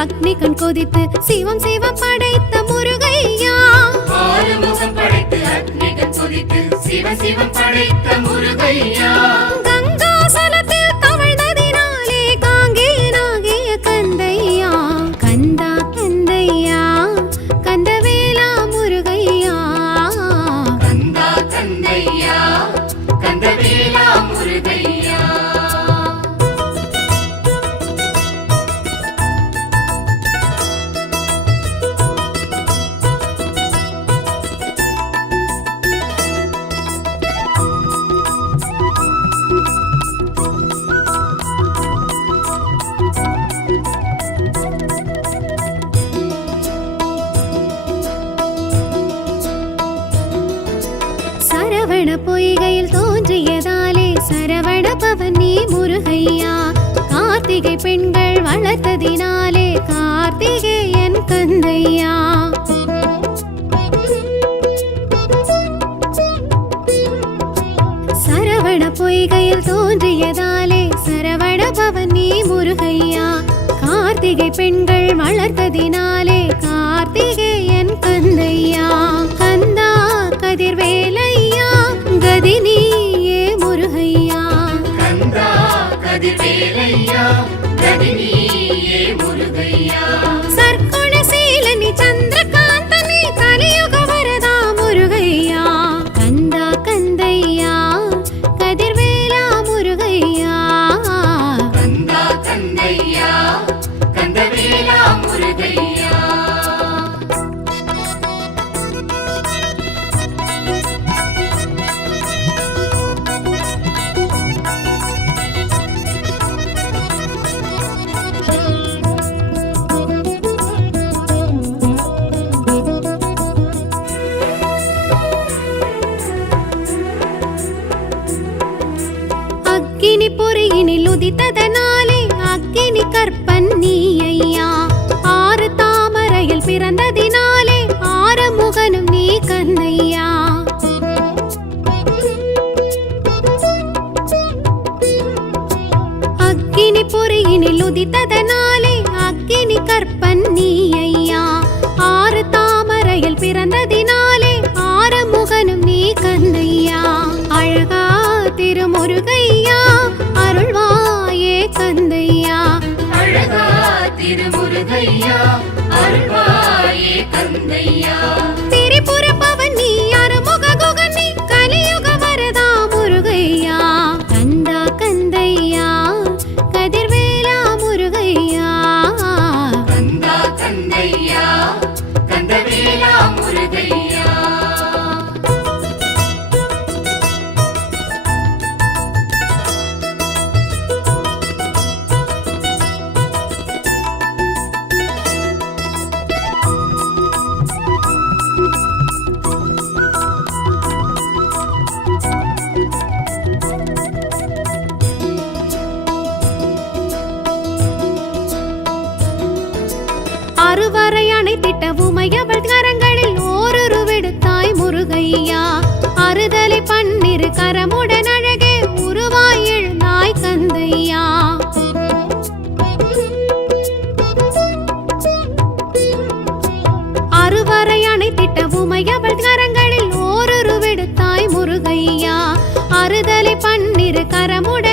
அக்னி கண் கொதித்து சிவம் சிவம் படைத்த முருகையா. ஆறுமுகம் படைத்து அக்னி கண் கொதித்து சிவ சிவம் படைத்த முருகையா. கங்காசலத்தில் தவழ்ந்ததினாலே காங்கேயனாகிய கந்தையா. கந்தா கந்தையா கந்தவேலா முருகையா. கந்தா கந்தையா கந்தவேலா முருகையா. சரவண பொய்கையில் தோன்றியதாலே சரவண பவன் நீ முருகையா. கார்த்திகை பெண்கள் வளர்த்ததினாலே கார்த்திகேயன் கந்தையா. சரவண பொய்கையில் தோன்றியதாலே சரவண பவன் நீ முருகையா. கார்த்திகை பெண்கள் வளர்த்ததினாலே கார்த்திகேயன் கந்தையா. கந்தா கதிர்வேலையா கதினியே முருகையா. கந்தா கதிர்வேலையா கதினியே முருகையா. சர்க்குணசீலனி சந்திரகாந்தனி கலியுக வரதா முருகையா. கந்தா கந்தையா கதிர்வேலா முருகையா. கந்தா கந்தையா கந்தவேலா முருகையா. அக்கினி பொறியினில் உதித்ததனாலே அக்கினி கற்பன் நீ ஐயா. ஆறு தாமரையில் பிறந்ததினாலே ஆறுமுகனும் நீ கந்தையா. அக்கினி பொறியினில் உதித்ததனாலே அக்கினி கற்பன் நீ ஐயா. ஆறு தாமரையில் பிறந்ததினாலே ஆறுமுகனும் நீ கந்தையா. அழகா திருமுருகையா அருள்வாயே கந்தையா. அழகா திருமுருகையா அருள்வாயே கந்தையா. திரிபுர பவன் நீ அறுமுக குகன் நீ கலியுக வரதா முருகையா. கந்தா கந்தையா கதிர்வேலா முருகையா. கந்தா கந்தையா கந்தவேலா முருகையா. அறுவரை அணைத்திட்ட உமையவள் கரங்களில் ஓரொரு விடுத்தாய் முருகையா. அறுதலை பன்னிரு கரமுடன் அழகே உருவாய் எழுந்தாய் கந்தையா. அறுவரை அணைத்திட்ட உமையவள் கரங்களில் ஓரொரு விடுத்தாய் முருகையா. அறுதலை பன்னிரு கரமுடன்